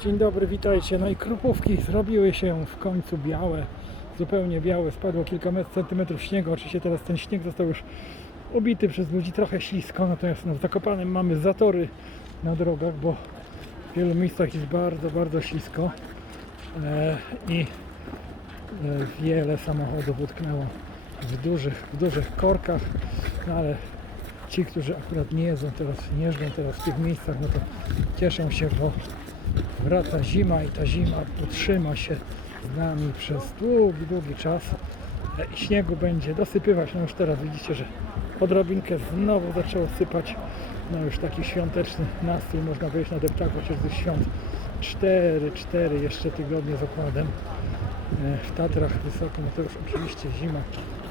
Dzień dobry, witajcie. No i krupówki zrobiły się w końcu białe, zupełnie białe. Spadło kilka met- centymetrów śniegu. Oczywiście teraz ten śnieg został już ubity przez ludzi, trochę ślisko. Natomiast no, w Zakopanem mamy zatory na drogach, bo w wielu miejscach jest bardzo, bardzo ślisko. E, I e, wiele samochodów utknęło w dużych, w dużych korkach. No ale ci, którzy akurat nie jeżdżą teraz, nie jeżdżą teraz w tych miejscach, no to cieszą się, bo wraca zima i ta zima utrzyma się z nami przez długi, długi czas. E, śniegu będzie dosypywać. No już teraz widzicie, że odrobinkę znowu zaczęło sypać. No już taki świąteczny nastrój, można powiedzieć na deptaku, chociaż tych świąt 4, 4 jeszcze tygodnie z okładem. E, W Tatrach wysoko, no to już oczywiście zima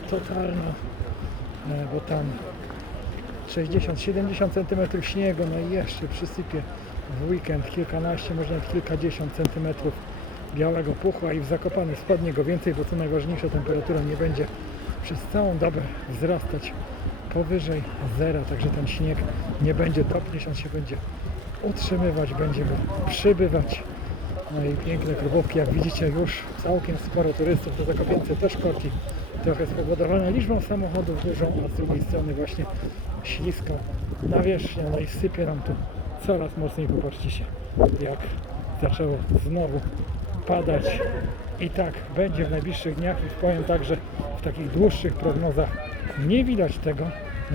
totalna, e, bo tam 60-70 cm śniegu, no i jeszcze przysypie w weekend kilkanaście, może nawet kilkadziesiąt centymetrów białego puchła i w Zakopanem spadnie go więcej, bo co najważniejsze temperatura nie będzie przez całą dobę wzrastać powyżej zera, także ten śnieg nie będzie topnieć, on się będzie utrzymywać, będzie przybywać. No i piękne krobówki, jak widzicie już całkiem sporo turystów, to Zakopiance też korki trochę spowodowane liczbą samochodów dużą, a z drugiej strony właśnie śliska nawierzchnia, no i sypie nam tu coraz mocniej, popatrzcie się jak zaczęło znowu padać. I tak będzie w najbliższych dniach. I powiem tak, że w takich dłuższych prognozach nie widać tego,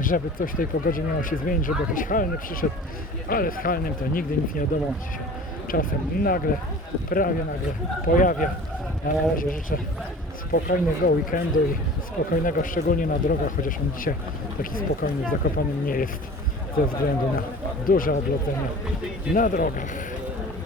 żeby coś w tej pogodzie miało się zmienić, żeby jakiś halny przyszedł, ale z halnym to nigdy nic nie wiadomo, się czasem nagle, prawie nagle pojawia. Ja na razie życzę spokojnego weekendu i spokojnego szczególnie na drogach, chociaż on dzisiaj taki spokojny w nie jest ze względu na duże odlodzenie na drogach.